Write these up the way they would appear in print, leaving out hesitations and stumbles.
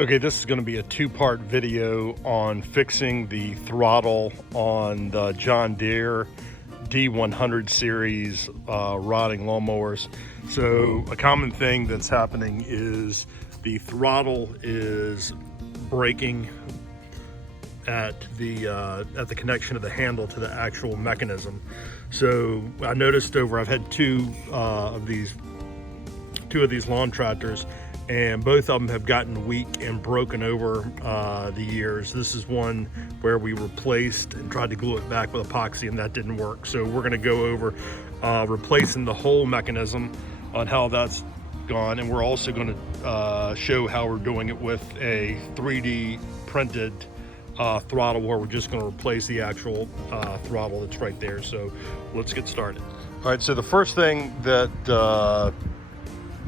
Okay, this is going to be a two-part video on fixing the throttle on the John Deere D100 Series riding lawnmowers. So a common thing that's happening is the throttle is breaking at the connection of the handle to the actual mechanism. So I noticed I've had two of these lawn tractors, and both of them have gotten weak and broken over the years. This is one where we replaced and tried to glue it back with epoxy, and that didn't work. So we're gonna go over replacing the whole mechanism on how that's gone, and we're also gonna show how we're doing it with a 3D printed throttle, where we're just gonna replace the actual throttle that's right there. So let's get started. All right, so the first thing that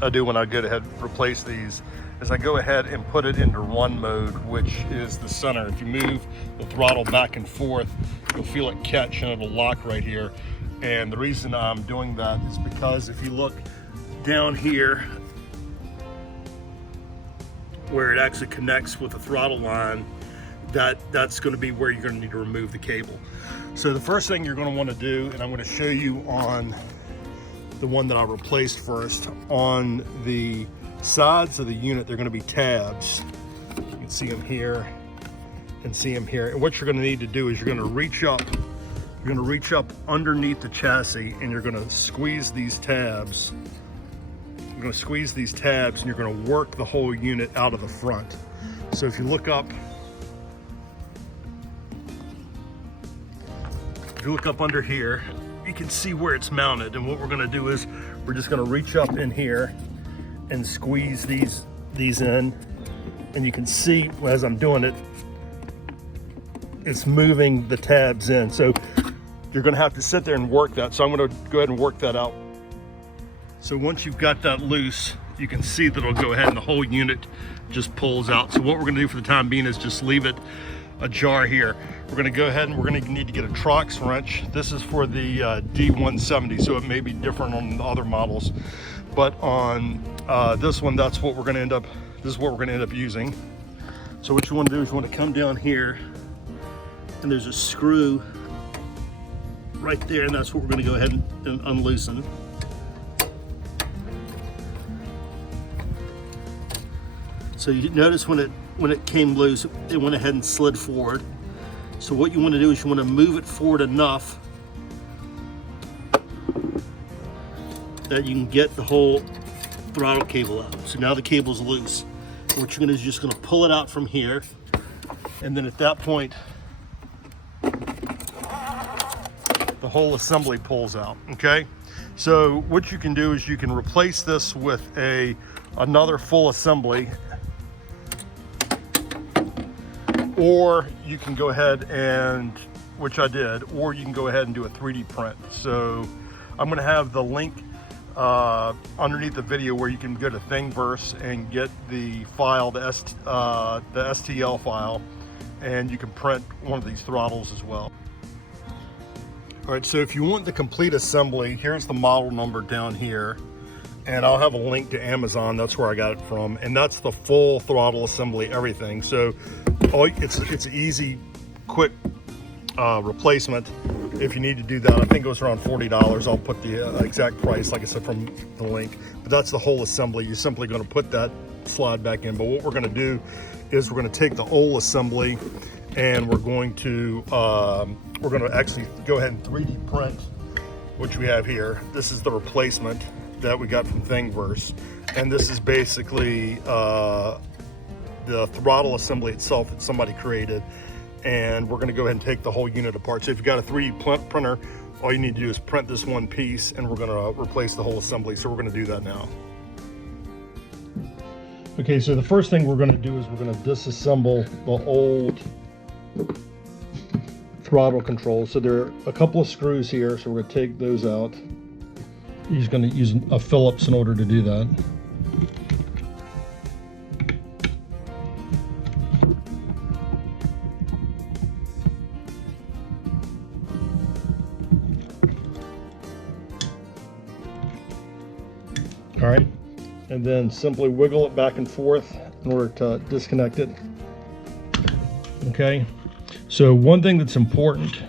I do when I go ahead and replace these is I go ahead and put it into run mode, which is the center. If you move the throttle back and forth, you'll feel it catch and it'll lock right here. And the reason I'm doing that is because if you look down here where it actually connects with the throttle line, that's going to be where you're going to need to remove the cable. So the first thing you're going to want to do, and I'm going to show you on the one that I replaced first, on the sides of the unit, they're going to be tabs. You can see them here and see them here. And what you're going to need to do is you're going to reach up. You're going to reach up underneath the chassis, and you're going to squeeze these tabs. You're going to squeeze these tabs, and you're going to work the whole unit out of the front. So if you look up, under here, you can see where it's mounted. And what we're going to do is we're just going to reach up in here and squeeze these in, and you can see as I'm doing it, it's moving the tabs in. So you're going to have to sit there and work that. So I'm going to go ahead and work that out. So once you've got that loose, you can see that it'll go ahead and the whole unit just pulls out. So what we're going to do for the time being is just leave it ajar here. We're going to go ahead and we're going to need to get a Trox wrench. This is for the D170, so it may be different on the other models, but on this one, that's what we're going to end up. This is what we're going to end up using. So what you want to do is you want to come down here, and there's a screw right there, and that's what we're going to go ahead and unloosen. So you notice when it came loose, it went ahead and slid forward. So what you want to do is you want to move it forward enough that you can get the whole throttle cable out. So now the cable's loose. And what you're going to do is just going to pull it out from here, and then at that point, the whole assembly pulls out. Okay. So what you can do is you can replace this with another full assembly, or you can go ahead and, which I did, or you can go ahead and do a 3D print. So I'm going to have the link underneath the video where you can go to Thingiverse and get the file, the STL file, and you can print one of these throttles as well. All right, so if you want the complete assembly, here's the model number down here, and I'll have a link to Amazon. That's where I got it from, and that's the full throttle assembly, everything. So it's easy, quick replacement. If you need to do that, I think it was around $40. I'll put the exact price, like I said, from the link. But that's the whole assembly. You're simply going to put that slide back in. But what we're going to do is we're going to take the old assembly, and we're going to actually go ahead and 3D print, which we have here. This is the replacement that we got from Thingiverse, and this is basically the throttle assembly itself that somebody created, and we're going to go ahead and take the whole unit apart. So if you've got a 3D printer, all you need to do is print this one piece, and we're going to replace the whole assembly. So we're going to do that now. Okay, so the first thing we're going to do is we're going to disassemble the old throttle control. So there are a couple of screws here, so we're going to take those out. He's going to use a Phillips in order to do that. All right, and then simply wiggle it back and forth in order to disconnect it. Okay, so one thing that's important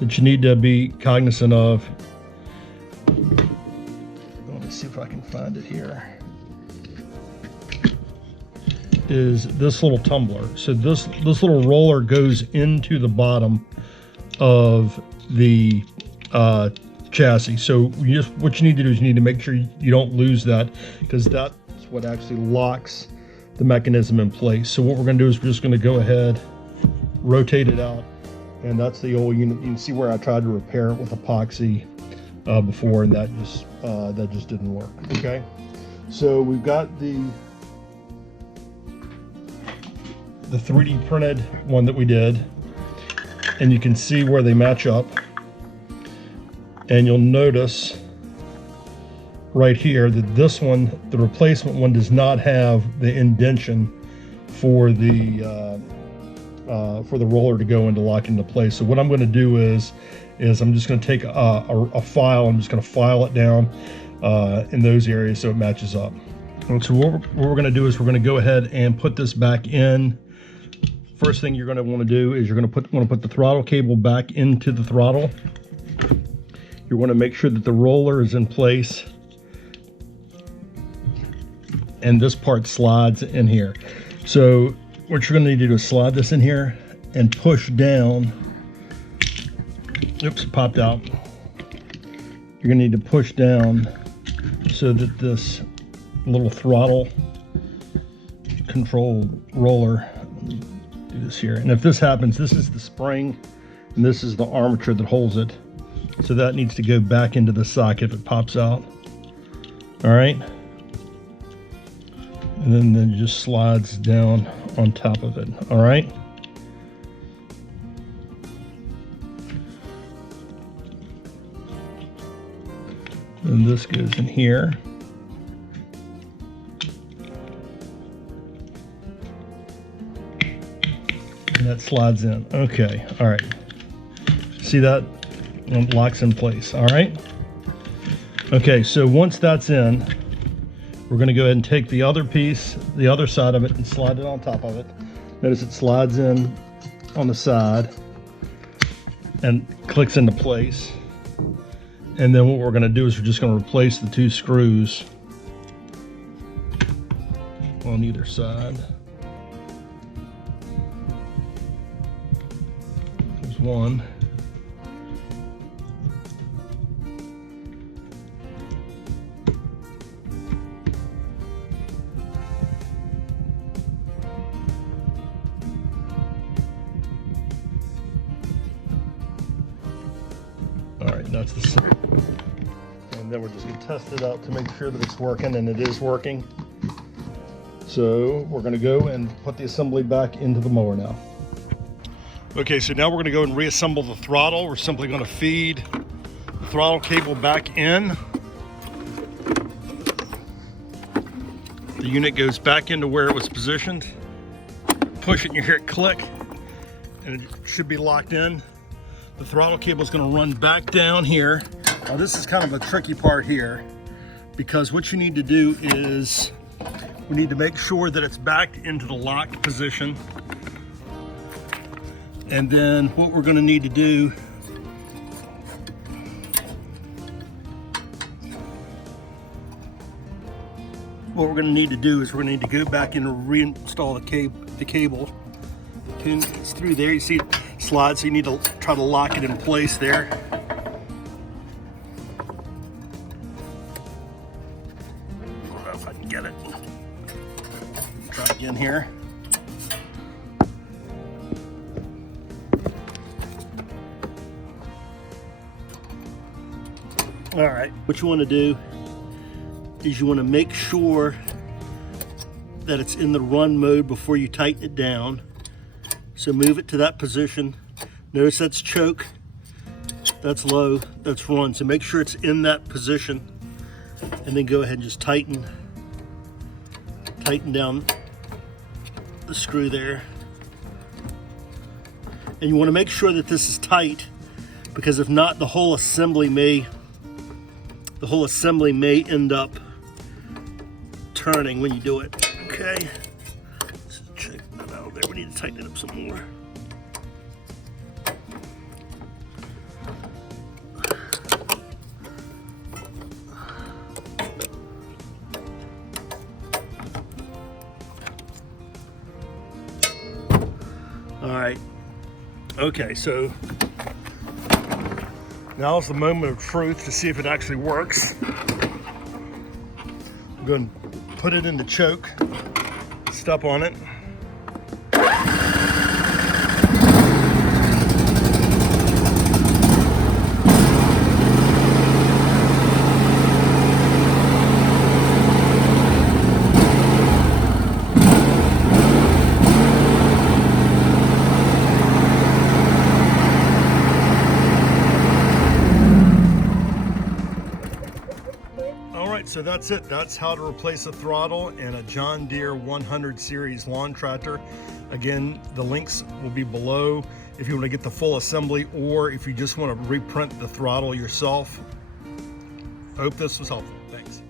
that you need to be cognizant of, let me see if I can find it here, is this little tumbler. So this little roller goes into the bottom of the chassis. So what you need to do is you need to make sure you don't lose that, because that's what actually locks the mechanism in place. So what we're going to do is we're just going to go ahead, rotate it out, and that's the old unit. You can see where I tried to repair it with epoxy before, and that just didn't work. Okay, so we've got the 3D printed one that we did, and you can see where they match up. And you'll notice right here that this one, the replacement one, does not have the indentation for the roller to go into lock into place. So what I'm going to do is I'm just going to take a file. I'm just going to file it down in those areas so it matches up. And so what we're going to do is we're going to go ahead and put this back in. First thing you're going to want to do is you're going to want to put the throttle cable back into the throttle. You want to make sure that the roller is in place, and this part slides in here. So what you're going to need to do is slide this in here and push down. Oops, it popped out. You're going to need to push down so that this little throttle control roller, do this here. And if this happens, this is the spring and this is the armature that holds it. So that needs to go back into the socket if it pops out. All right. And then it just slides down on top of it. All right. And this goes in here. And that slides in. Okay. All right. See that? And it locks in place. All right. Okay, so once that's in, we're going to go ahead and take the other piece, the other side of it, and slide it on top of it. Notice it slides in on the side and clicks into place. And then what we're going to do is we're just going to replace the two screws on either side. There's one. All right, that's the same. And then we're just going to test it out to make sure that it's working, and it is working. So we're going to go and put the assembly back into the mower now. Okay, so now we're going to go and reassemble the throttle. We're simply going to feed the throttle cable back in. The unit goes back into where it was positioned. Push it and you hear it click, and it should be locked in. The throttle cable is going to run back down here. Now this is kind of a tricky part here, because what you need to do is we need to make sure that it's backed into the locked position. And then what we're going to need to do is we're going to need to go back and reinstall the cable. Pin is through there. You see it slide, so you need to try to lock it in place there. I don't know if I can get it. Try again here. All right, what you want to do is you want to make sure that it's in the run mode before you tighten it down. So move it to that position. Notice that's choke, that's low, that's run. So make sure it's in that position, and then go ahead and just tighten down the screw there. And you want to make sure that this is tight, because if not, the whole assembly may end up turning when you do it. Okay, let's check that out there. We need to tighten it up some more. All right, okay, so now's the moment of truth to see if it actually works. I'm going to put it in the choke, step on it. So that's it. That's how to replace a throttle in a John Deere 100 Series Lawn Tractor. Again, the links will be below if you want to get the full assembly, or if you just want to reprint the throttle yourself. I hope this was helpful. Thanks.